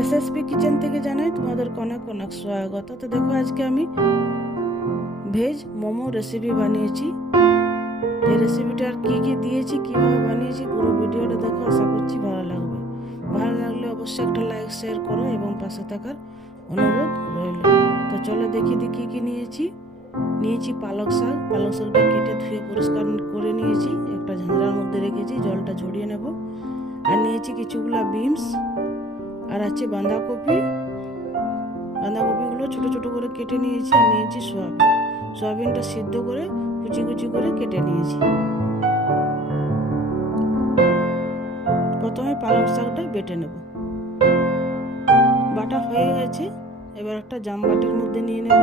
SSP kitchen থেকে জানাই তোমাদের অনেক অনেক স্বাগত। তো দেখো, আজকে আমি ভেজ মোমো রেসিপি বানিয়েছি। এই রেসিপিটার কি কি দিয়েছি, কীভাবে বানিয়েছি পুরো ভিডিওটা দেখো, আশা করছি ভালো লাগবে। ভালো লাগলে অবশ্যই একটা লাইক শেয়ার করো এবং পাশে থাকার অনুরোধ রইল। তো চলো দেখি দি কী কী নিয়েছি। নিয়েছি পালক শাক। পালক শাকটা কেটে ধুয়ে পরিষ্কার করে নিয়েছি। একটা ঝাঁঝরার মধ্যে রেখেছি, জলটা ঝরিয়ে নেব। আর নিয়েছি কিছুগুলা বিনস আর আছে বাঁধাকপি। বাঁধাকপিগুলো ছোটো ছোটো করে কেটে নিয়েছি আর নিয়েছি সয়াবিন। সোয়াবিনটা সিদ্ধ করে কুচি কুচি করে কেটে নিয়েছি। প্রথমে পালক শাকটা বেটে নেব। বাটা হয়ে গেছে, এবার একটা জাম বাটির মধ্যে নিয়ে নেব।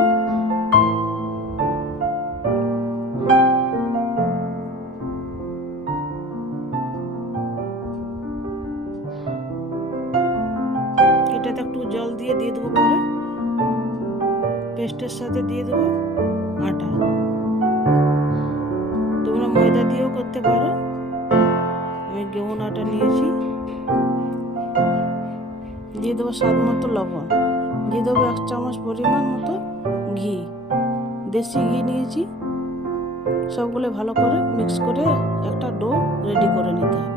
এটাতে একটু জল দিয়ে দিয়ে দেবো পরে পেস্টের সাথে দিয়ে দেবো আটা। তোমরা ময়দা দিয়েও করতে পারো। আমি গেউন আটা নিয়েছি। দিয়ে দেবো স্বাদ মতো লবণ। দিয়ে দেবো এক চামচ পরিমাণ মতো ঘি। দেশি ঘি নিয়েছি। সবগুলো ভালো করে মিক্স করে একটা ডো রেডি করে নিতে হবে।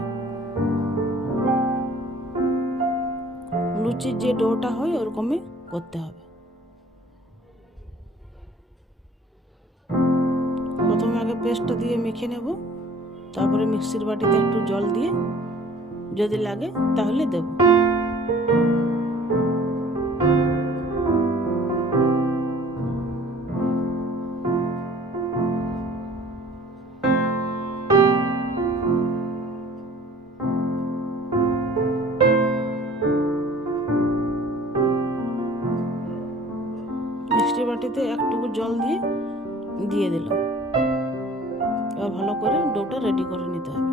লুচির যে ডোটা হয় ওরকমই করতে হবে। প্রথমে আগে পেস্টটা দিয়ে মেখে নেব, তারপরে মিক্সির বাটিতে একটু জল দিয়ে যদি লাগে তাহলে দেব। বাটিতে একটুকু জল দিয়ে দিয়ে দিলাম এবার ভালো করে ডোটা রেডি করে নিতে হবে।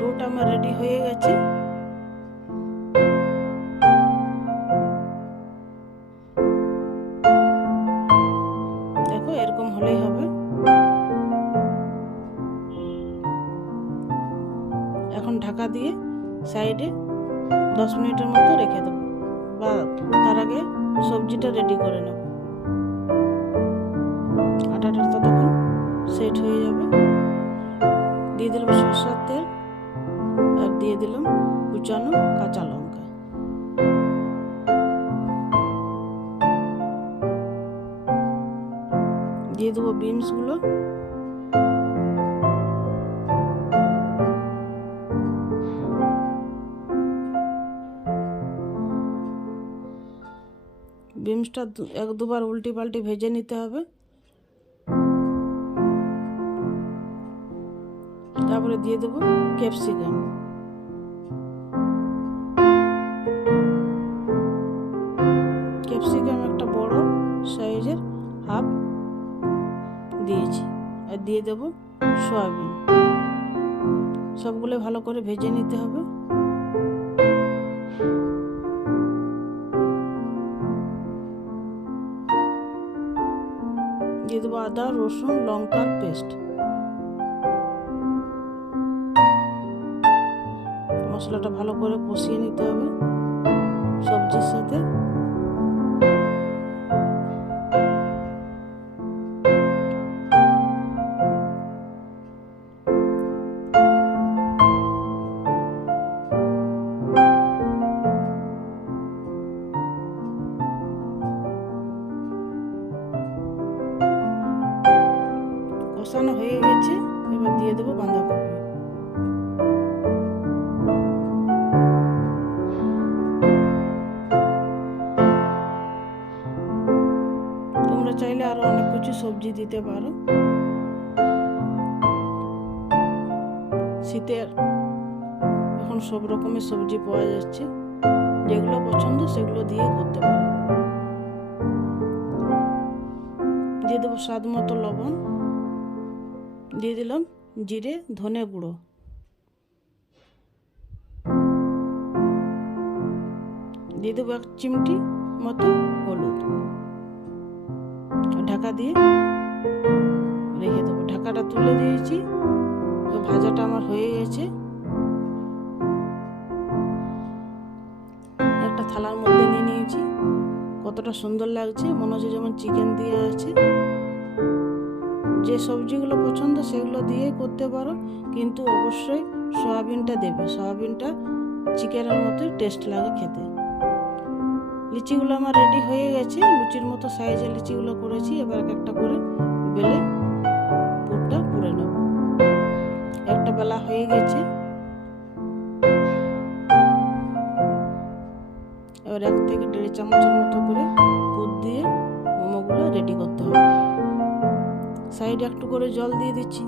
ডোটা আমার রেডি হয়ে গেছে। দেখো এরকম হলেই হবে। এখন ঢাকা দিয়ে সাইডে দশ মিনিটের মতো রেখে দেবো। বা তার আগে সবজিটা রেডি করে নেব। আটাটা ততক্ষণ সেট হয়ে যাবে। দিয়ে দিলাম সরষার তেল আর দিয়ে দিলাম কুচানো কাঁচা লঙ্কা। দিয়ে দেবো বিনসগুলো বিমসটা এক দুবার উল্টি পাল্টি ভেজে নিতে হবে। তারপরে দিয়ে দেবো ক্যাপসিকাম। ক্যাপসিকাম একটা বড় সাইজের হাফ দিয়েছি। আর দিয়ে দেব সয়াবিন। সবগুলো ভালো করে ভেজে নিতে হবে। আদা রসুন লঙ্কার পেস্ট। মশলাটা ভালো করে কষিয়ে নিতে হবে সবজির সাথে। দিতে পারো। শীতের এখন সব রকমের সবজি পাওয়া যাচ্ছে। যেগুলো পছন্দ সেগুলো দিয়ে করতে পারো। দিয়ে দেবো স্বাদ মতো লবণ। দিয়ে দিলাম জিরে, ধনে গুঁড়ো। দিয়ে দেবো এক চিমটি মতো হলুদ। ঢাকা দিয়ে রেখে দেবো ঢাকাটা তুলে দিয়েছি। তো ভাজাটা আমার হয়ে গেছে। একটা থালার মধ্যে নিয়ে নিয়েছি। কতটা সুন্দর লাগছে, মনে হচ্ছে যেমন চিকেন দিয়ে আছে। যে সবজিগুলো পছন্দ সেগুলো দিয়ে করতে পারো, কিন্তু অবশ্যই সয়াবিনটা দেবে। সয়াবিনটা চিকেনের মতোই টেস্ট লাগে খেতে। লিচিগুলো আমার রেডি হয়ে গেছে। লুচির মতো সাইজের লিচিগুলো করেছি। এবার এক একটা করে বেলে পুরটা পুরে নেব। একটা বেলা হয়ে গেছে। এবার এক থেকে দেড় চামচের মতো করে পুর দিয়ে মোমোগুলো রেডি করতে হবে। সাইডে একটু করে জল দিয়ে দিচ্ছি।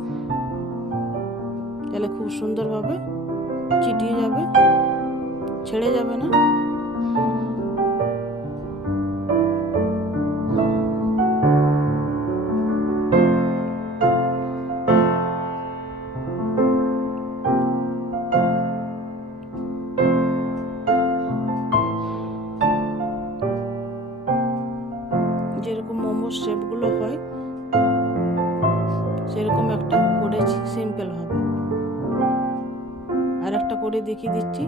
তাহলে খুব সুন্দরভাবে চিটিয়ে যাবে, ছেড়ে যাবে না। করে দেখিয়ে দিচ্ছি।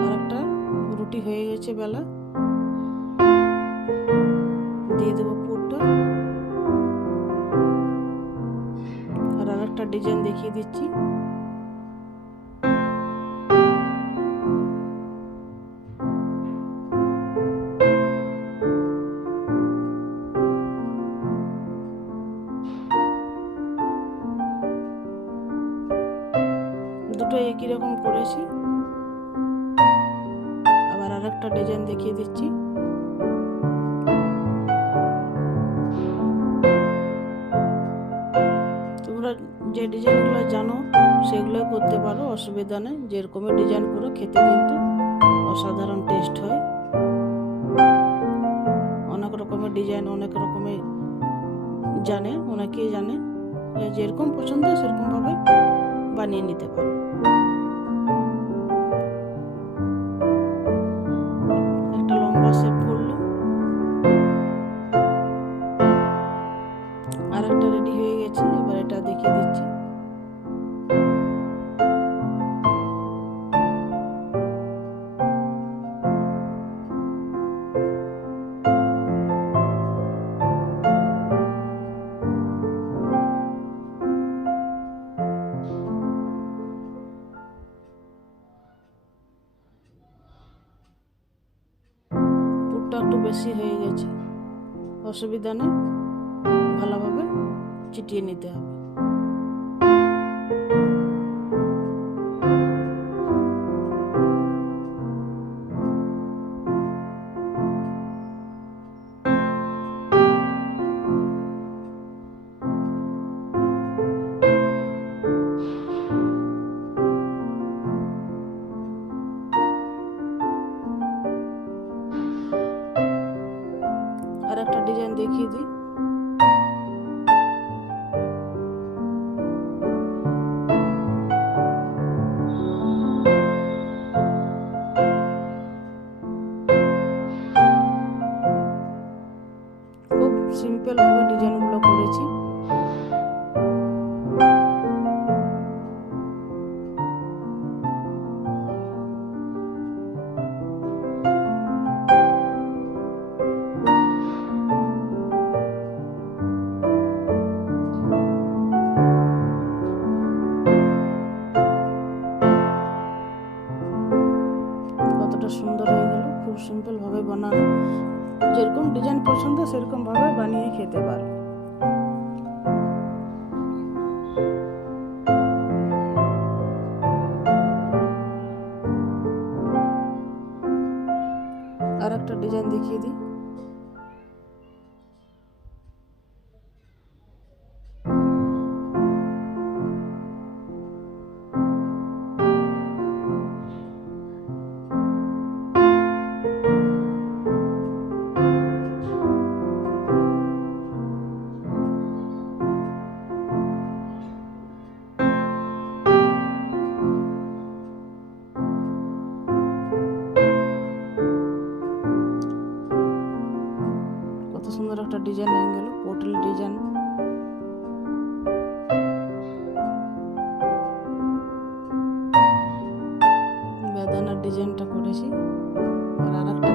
আর একটা রুটি হয়ে গেছে বেলা। দিয়ে দেবো পুরটা। আর আরেকটা ডিজাইন দেখিয়ে দিচ্ছি। তোমরা যে ডিজাইনগুলো জানো, সেগুলো করতে পারো, অসুবিধা নেই। যেরকমের ডিজাইন করো, খেতে কিন্তু অসাধারণ টেস্ট হয়। অনেক রকমের ডিজাইন, অনেক রকমের জানে, অনেকেই জানে। যেরকম পছন্দ, সেরকমভাবে বানিয়ে নিতে পারো। একটা লম্বা আর একটা রেডি হয়ে গেছে। এটা দেখিয়ে দিচ্ছি। একটু বেশি হয়ে গেছে। অসুবিধা নেই। ভালোভাবে চিটিয়ে নিতে হবে। পছন্দ সেরকমভাবে বানিয়ে খেতে পারো। বেদানার ডিজাইনটা করেছি। আর আরেকটা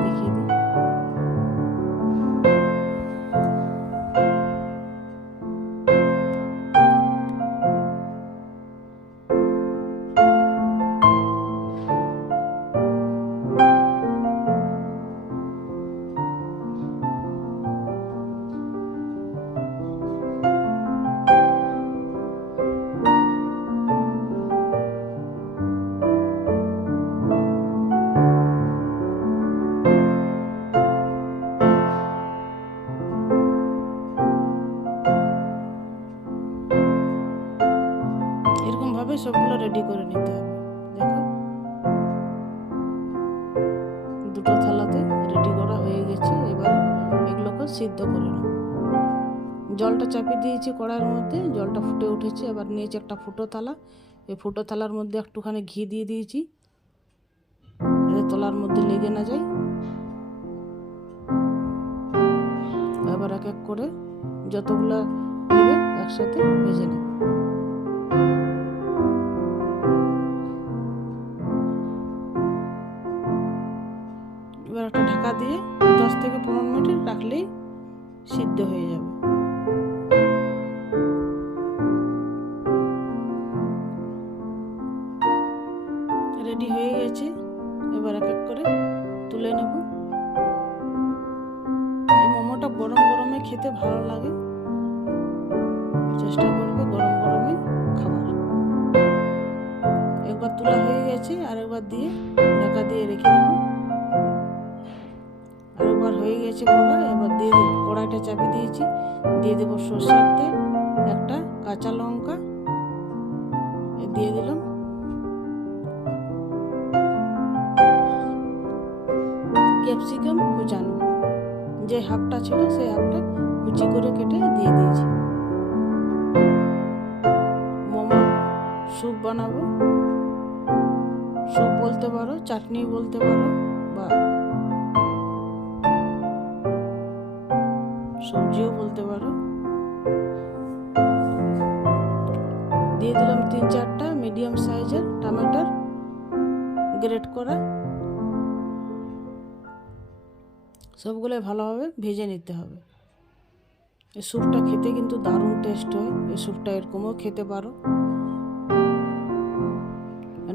কড়াইয়ের মধ্যে জলটা ফুটে উঠেছে, এবার নিয়েছি একটা ফুটো থালা। এই ফুটো থালার মধ্যে একটুখানি ঘি দিয়ে দিয়েছি। তলার মধ্যে লেগে না যায়। এবার এক এক করে যতগুলো নেবে একসাথে ভেজে নেবে। এবার একটা ঢাকা দিয়ে দশ থেকে পনেরো মিনিট রাখলেই সিদ্ধ হয়ে যাবে। রেডি হয়ে গেছে। এবার এক এক করে তুলে নেব। এই মোমোটা গরম গরমে খেতে ভালো লাগে। চেষ্টা করবে গরম গরমে খাবার। একবার তোলা হয়ে গেছে আর একবার দিয়ে ঢাকা দিয়ে রেখে দেবো। আর একবার হয়ে গেছে কড়া, এবার দিয়ে দেবো, কড়াইটা চাপিয়ে দিয়েছি। দিয়ে দেবো সর্ষের তেল, একটা কাঁচা লঙ্কা। দিয়ে দিলাম। ক্যাপসিকাম কুচানো যে হাফটা ছিল সেই হাফটা কুচি করে কেটে দিয়ে দিয়েছি। মোমো, স্যুপ বানাবো? স্যুপ বলতে পারো, চাটনি বলতে পারো, বা সবজিও বলতে পারো। দিয়ে দিলাম তিন চারটা মিডিয়াম সাইজের টমেটোর গ্রেট করা। সবগুলো ভালোভাবে ভেজে নিতে হবে। এই স্যুপটা খেতে কিন্তু দারুণ টেস্ট হয়। এই স্যুপটা এরকমও খেতে পারো।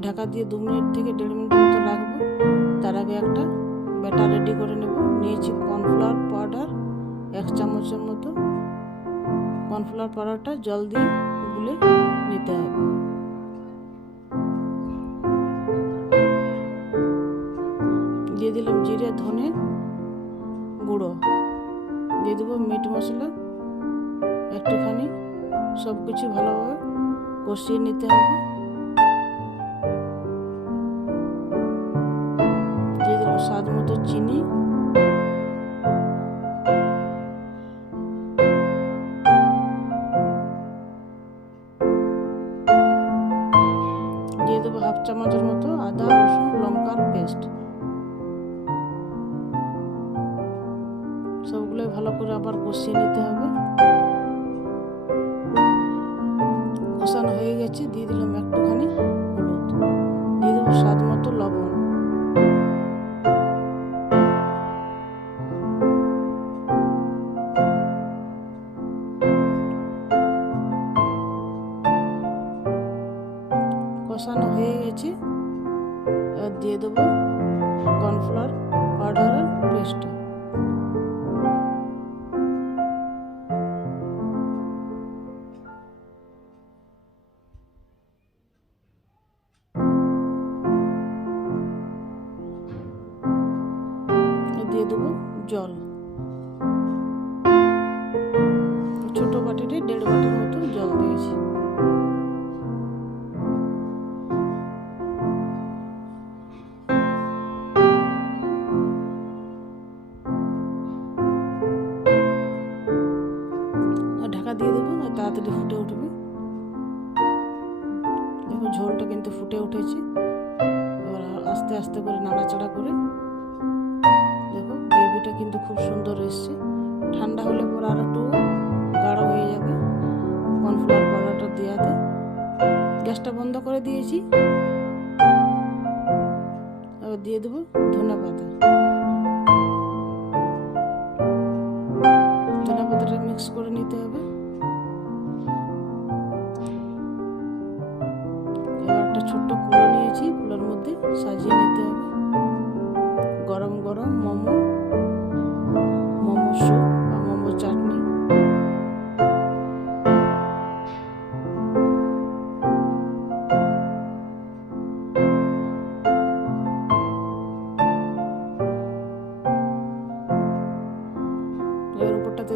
ঢাকা দিয়ে দু মিনিট থেকে দেড় মিনিট মতো রাখব। তার আগে একটা ব্যাটার রেডি করে নেব। নিয়েছি কর্নফ্লাওয়ার পাউডার এক চামচের মতো। কর্নফ্লাওয়ার পাউডারটা জল দিয়ে গুলে নিতে হবে। দিয়ে দিলাম জিরে, ধনে গুঁড়ো। দিয়ে দেবো মিট মশলা, একটুখানি। সব কিছু ভালোভাবে কষিয়ে নিতে হবে। দিয়ে দিলাম স্বাদ মতো চিনি। দিয়ে দেবো হাফ চামচের মতো আদা, রসুন, লঙ্কার পেস্ট। সবগুলো ভালো করে আবার কষিয়ে নিতে হবে। কষানো হয়ে গেছে, দিয়ে দিলাম একটুখানি হলুদ। দিয়ে দেবো স্বাদ মতো লবণ। কষানো হয়ে গেছে। এবার দিয়ে দেবো কর্নফ্লাওয়ার পাউডারের পেস্টটা। তাড়াতাড়ি ফুটে উঠবে। দেখো ঝোলটা কিন্তু ফুটে উঠেছে। এবার আস্তে আস্তে করে নাড়াচাড়া করে দেখো গ্রেভিটা কিন্তু খুব সুন্দর এসছে। ঠান্ডা হলে পরে আর একটু গাঢ় হয়ে যাবে। কর্নফ্লাওয়ার পাউডারটা দেওয়াতে। গ্যাসটা বন্ধ করে দিয়েছি। এবার দিয়ে দেবো ধনে পাতা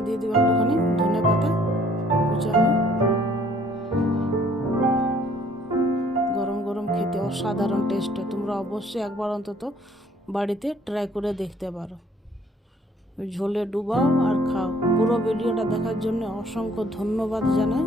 দিয়ে দেবো একটুখানি, ধনে পাতা কুচানো। গরম গরম খেতে অসাধারণ টেস্ট হয়। তোমরা অবশ্যই একবার অন্তত বাড়িতে ট্রাই করে দেখতে পারো। ঝোলে ডুবাও আর খাও। পুরো ভিডিওটা দেখার জন্য অসংখ্য ধন্যবাদ জানাই।